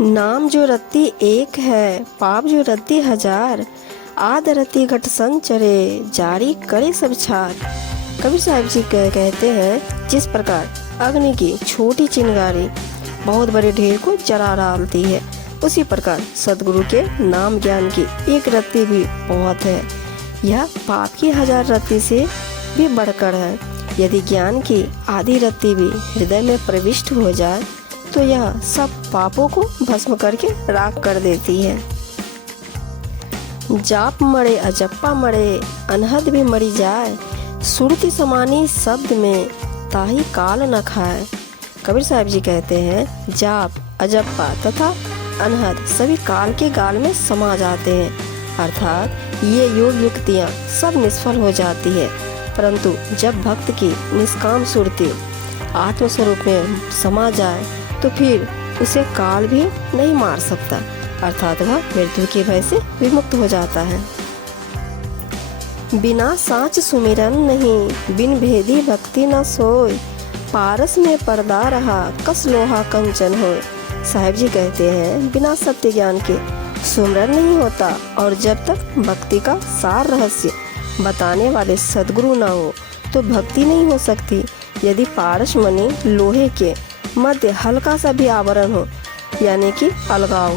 नाम जो रत्ती एक है, पाप जो रत्ती हजार। आद रत्ती घट संचरे, जारी करे सब छार। कबीर साहब जी कहते हैं, जिस प्रकार अग्नि की छोटी चिंगारी बहुत बड़े ढेर को जला डालती है, उसी प्रकार सदगुरु के नाम ज्ञान की एक रत्ती भी बहुत है। यह पाप की 1000 रत्ती से भी बढ़कर है। यदि ज्ञान की आधी रत्ती भी हृदय में प्रविष्ट हो जाए तो यह सब पापों को भस्म करके राख कर देती है। जाप मरे अजप्पा मरे, अनहद भी मरी जाए। सुरति समानी शब्द में, ताही काल न खाए। कबीर साहब जी कहते हैं, जाप अजप्पा तथा अनहद सभी काल के गाल में समा जाते हैं, अर्थात ये योग युक्तियाँ सब निष्फल हो जाती है। परंतु जब भक्त की निष्काम सुरति आत्मस्वरूप में समा जाए तो फिर उसे काल भी नहीं मार सकता, अर्थात वह मृत्यु के भय से विमुक्त हो जाता है। बिना साँच सुमिरन नहीं, बिन भेदी भक्ति न सोय। पारस में पर्दा रहा, कस लोहा कंचन होय। साहिब जी कहते हैं, बिना सत्य ज्ञान के सुमिरन नहीं होता, और जब तक भक्ति का सार रहस्य बताने वाले सद्गुरु न हो तो भक्ति नहीं हो सकती। यदि पारस मणि लोहे के मध्य हल्का सा भी आवरण हो, यानी कि अलगाव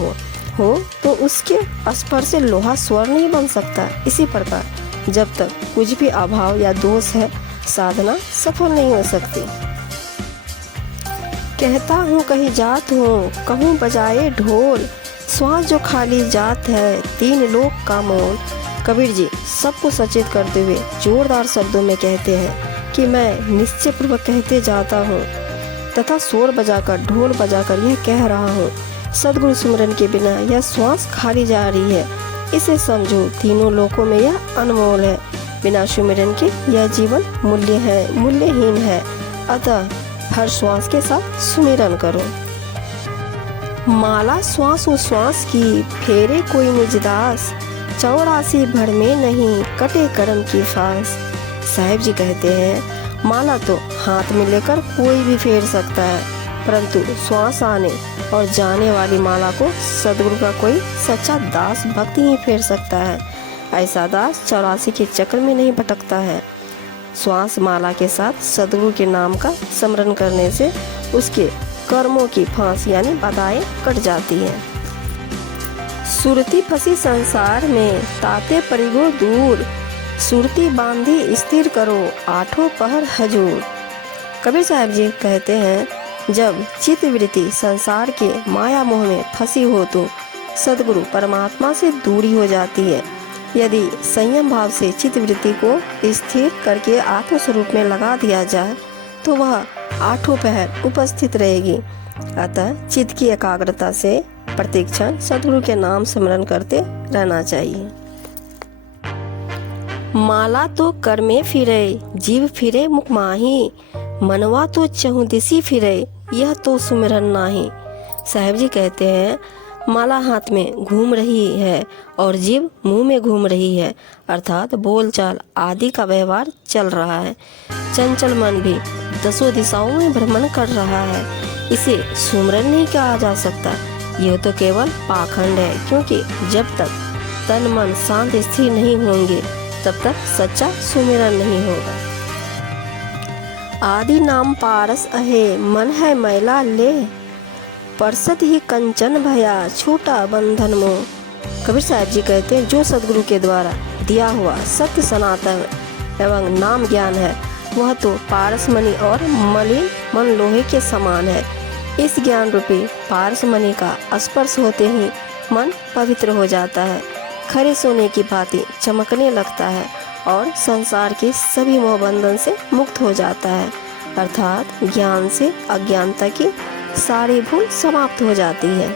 हो तो उसके स्पर्श से लोहा स्वर नहीं बन सकता। इसी प्रकार जब तक कुछ भी अभाव या दोष है, साधना सफल नहीं हो सकती। कहता हूँ कहीं जात हूँ, कहूँ बजाए ढोल। श्वास जो खाली जात है, 3 लोक का मोल। कबीर जी सबको सचेत करते हुए जोरदार शब्दों में कहते हैं कि मैं निश्चय पूर्वक कहते जाता हूँ तथा शोर बजाकर ढोल बजाकर यह कह रहा हूँ, सद्गुरु सुमिरन के बिना यह श्वास खाली जा रही है। इसे समझो, तीनों लोकों में यह अनमोल है। बिना सुमिरन के यह जीवन मूल्यहीन है। अतः हर श्वास के साथ सुमिरन करो। माला श्वास श्वास की, फेरे कोई निज दास। 84 भर में नहीं, कटे कर्म की फांस। साहिब जी कहते हैं, माला तो हाथ में लेकर कोई भी फेर सकता है, परंतु श्वास आने और जाने वाली माला को सदगुरु का कोई सच्चा दास भक्त ही फेर सकता है। ऐसा दास 84 के चक्र में नहीं भटकता है। श्वास माला के साथ सदगुरु के नाम का स्मरण करने से उसके कर्मों की फांस यानी बाधाएं कट जाती हैं। सुरती फंसी संसार में, ताते परिगो दूर। सुरती बांधी स्थिर करो, 8 पहर हजूर। कबीर साहब जी कहते हैं, जब चित्तवृत्ति संसार के माया मोह में फंसी हो तो सदगुरु परमात्मा से दूरी हो जाती है। यदि संयम भाव से चित्तवृत्ति को स्थिर करके आत्मस्वरूप में लगा दिया जाए तो वह 8 पहर उपस्थित रहेगी। अतः चित्त की एकाग्रता से प्रत्येक क्षण सदगुरु के नाम स्मरण करते रहना चाहिए। माला तो कर में फिरे, जीव फिरे मुख माही। मनवा तो चहुदिशी फिरे, यह तो सुमिरन नाही। साहिब जी कहते हैं, माला हाथ में घूम रही है और जीव मुंह में घूम रही है, अर्थात बोलचाल आदि का व्यवहार चल रहा है। चंचल मन भी 10 दिशाओं में भ्रमण कर रहा है। इसे सुमिरन नहीं कहा जा सकता। यह तो केवल पाखंड है, क्योंकि जब तक तन मन शांत स्थिर नहीं होंगे तब तक सच्चा सुमिरन नहीं होगा। आदि नाम पारस अहे, मन है मैला ले। परसत ही कंचन भया, छूटा बंधन मोह। कबीर साहब जी कहते हैं, जो सदगुरु के द्वारा दिया हुआ सत्य सनातन एवं नाम ज्ञान है, वह तो पारस मणि और मलिन मन लोहे के समान है। इस ज्ञान रूपी पारस मणि का स्पर्श होते ही मन पवित्र हो जाता है, खरे सोने की भांति चमकने लगता है और संसार के सभी मोह बंधन से मुक्त हो जाता है, अर्थात ज्ञान से अज्ञानता की सारी भूल समाप्त हो जाती है।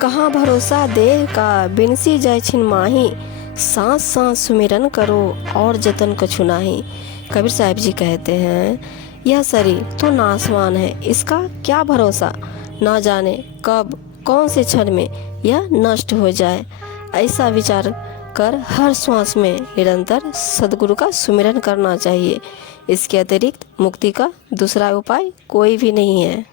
कहाँ भरोसा देह का, बिनसी जय छिन माही। सांस सांस सुमिरन करो और जतन कछु नाही। कबीर साहब जी कहते हैं, यह शरीर तो नासवान है, इसका क्या भरोसा, ना जाने कब कौन से क्षण में यह नष्ट हो जाए। ऐसा विचार कर हर श्वास में निरंतर सद्गुरु का सुमिरन करना चाहिए। इसके अतिरिक्त मुक्ति का दूसरा उपाय कोई भी नहीं है।